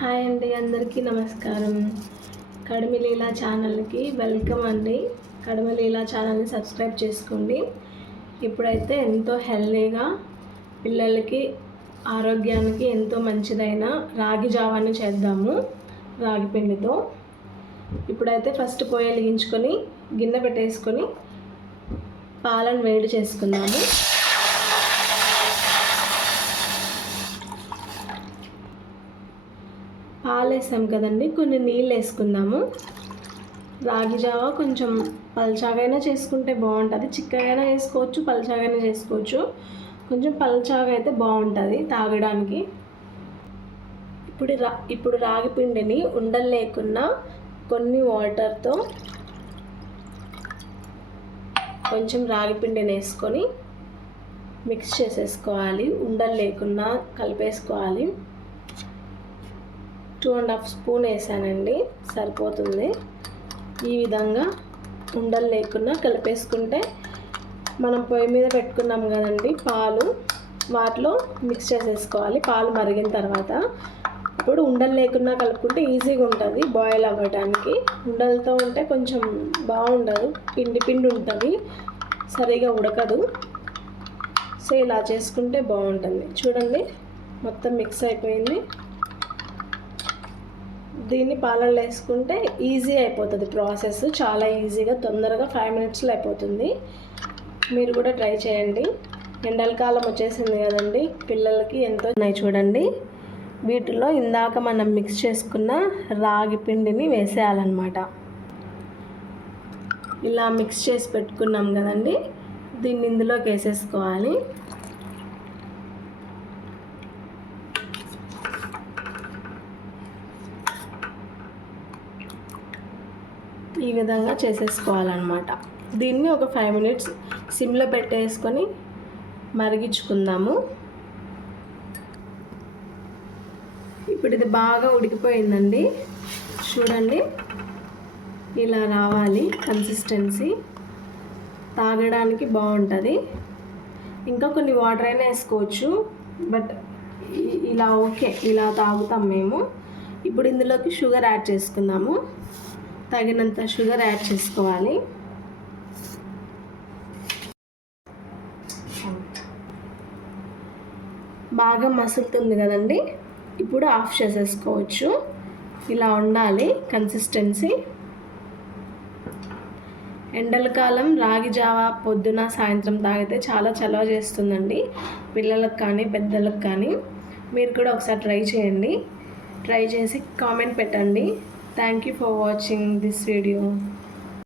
Hi అండి, అందరికీ నమస్కారం. కడిమి లీలా ఛానల్కి వెల్కమ్ అండి. కడిమి లీలా ఛానల్ని సబ్స్క్రైబ్ చేసుకోండి. ఇప్పుడైతే ఎంతో హెల్తీగా పిల్లలకి ఆరోగ్యానికి ఎంతో మంచిదైన రాగి జావాని చేద్దాము రాగి పిండితో. ఇప్పుడైతే ఫస్ట్ పొయ్యి వెలిగించుకొని గిన్నె పెట్టేసుకొని పాలను వేడి చేసుకుందాము. పాలు వేసాం కదండి, కొన్ని నీళ్ళు వేసుకుందాము. రాగి జావా కొంచెం పల్చాగైనా చేసుకుంటే బాగుంటుంది, చిక్కగైనా వేసుకోవచ్చు, పల్చాగైనా చేసుకోవచ్చు. కొంచెం పల్చాగా అయితే బాగుంటుంది తాగడానికి. ఇప్పుడు రాగి పిండిని ఉండలు లేకుండా కొన్ని వాటర్తో కొంచెం రాగి పిండిని వేసుకొని మిక్స్ చేసేసుకోవాలి. ఉండలు లేకుండా కలిపేసుకోవాలి. 2.5 స్పూన్ వేసానండి, సరిపోతుంది. ఈ విధంగా ఉండలు లేకుండా కలిపేసుకుంటే మనం పొయ్యి మీద పెట్టుకున్నాం కదండి పాలు, వాటిలో మిక్స్ చేసేసుకోవాలి. పాలు మరిగిన తర్వాత ఇప్పుడు ఉండలు లేకుండా కలుపుకుంటే ఈజీగా ఉంటుంది బాయిల్ అవ్వడానికి. ఉండలతో ఉంటే కొంచెం బాగుండదు, పిండి పిండి ఉంటుంది, సరిగా ఉడకదు. సో ఇలా చేసుకుంటే బాగుంటుంది. చూడండి, మొత్తం మిక్స్ అయిపోయింది. దీన్ని పాలల్లో వేసుకుంటే ఈజీ అయిపోతుంది ప్రాసెస్, చాలా ఈజీగా తొందరగా 5 మినిట్స్లో అయిపోతుంది. మీరు కూడా ట్రై చేయండి. ఎండాకాలం వచ్చేసింది కదండి, పిల్లలకి ఎంతో ఉన్నాయి. చూడండి, వీటిలో ఇందాక మనం మిక్స్ చేసుకున్న రాగి పిండిని వేసేయాలన్నమాట. ఇలా మిక్స్ చేసి పెట్టుకున్నాం కదండి, దీన్ని ఇందులోకి వేసేసుకోవాలి. ఈ విధంగా చేసేసుకోవాలన్నమాట. దీన్ని ఒక 5 మినిట్స్ సిమ్లో పెట్టేసుకొని మరిగించుకుందాము. ఇప్పుడు ఇది బాగా ఉడికిపోయిందండి. చూడండి, ఇలా రావాలి కన్సిస్టెన్సీ, తాగడానికి బాగుంటుంది. ఇంకా కొన్ని వాటర్ అయినా వేసుకోవచ్చు, బట్ ఇలా ఓకే, ఇలా తాగుతాం మేము. ఇప్పుడు ఇందులోకి షుగర్ యాడ్ చేసుకుందాము. తగినంత షుగర్ యాడ్ చేసుకోవాలి. బాగా మసులుతుంది కదండి, ఇప్పుడు ఆఫ్ చేసేసుకోవచ్చు. ఇలా ఉండాలి కన్సిస్టెన్సీ. ఎండల కాలం రాగి జావా పొద్దున సాయంత్రం తాగితే చాలా చలవ చేస్తుందండి, పిల్లలకు కానీ పెద్దలకు కానీ. మీరు కూడా ఒకసారి ట్రై చేయండి. ట్రై చేసి కామెంట్ పెట్టండి. Thank you for watching this video.